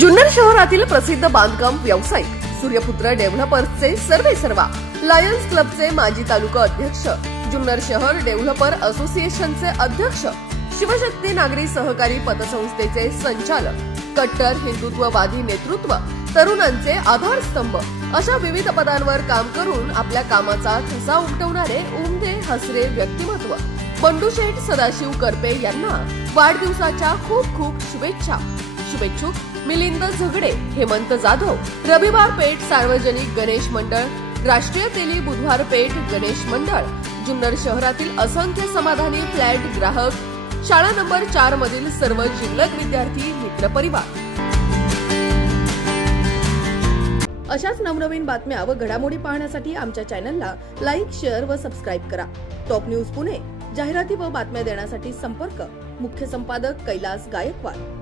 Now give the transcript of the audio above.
जुन्नर शहरातील प्रसिद्ध बांधकाम व्यावसायिक सूर्यपुत्र डेव्हलपर्सचे सर्वेसर्वा लायन्स क्लबचे माजी तालुका अध्यक्ष, जुन्नर शहर डेव्हलपर असोसिएशनचे अध्यक्ष, शिवशक्ती नागरी सहकारी पतसंस्थेचे संचालक, कट्टर हिंदुत्ववादी नेतृत्व, तरुणांचे आधारस्तंभ अशा विविध पदांवर काम करून आपल्या कामाचा ठसा उमटवणारे उमदे हसरे व्यक्तिमत्व बंडू शेठ सदाशिव करपे यांना वाढदिवसाच्या खूप खूप शुभेच्छा। शुभेच्छुक मिलिंद झगडे, हेमंत जाधव, रविवार पेठ सार्वजनिक गणेश मंडळ, राष्ट्रीय तेली बुधवार पेठ गणेश मंडळ, जुन्नर शहरातील असंख्य समाधानी फ्लॅट ग्राहक, शाळा नंबर 4 मधील सर्व जिल्लक विद्यार्थी मित्र परिवार। अशाच नवनवीन बातम्या व घडामोडी पाहण्यासाठी आमच्या चॅनलला लाईक, शेअर व सबस्क्राईब करा। टॉप न्यूज पुणे जाहिराती व बातम्या देण्यासाठी संपर्क मुख्य संपादक कैलास गायकवाड।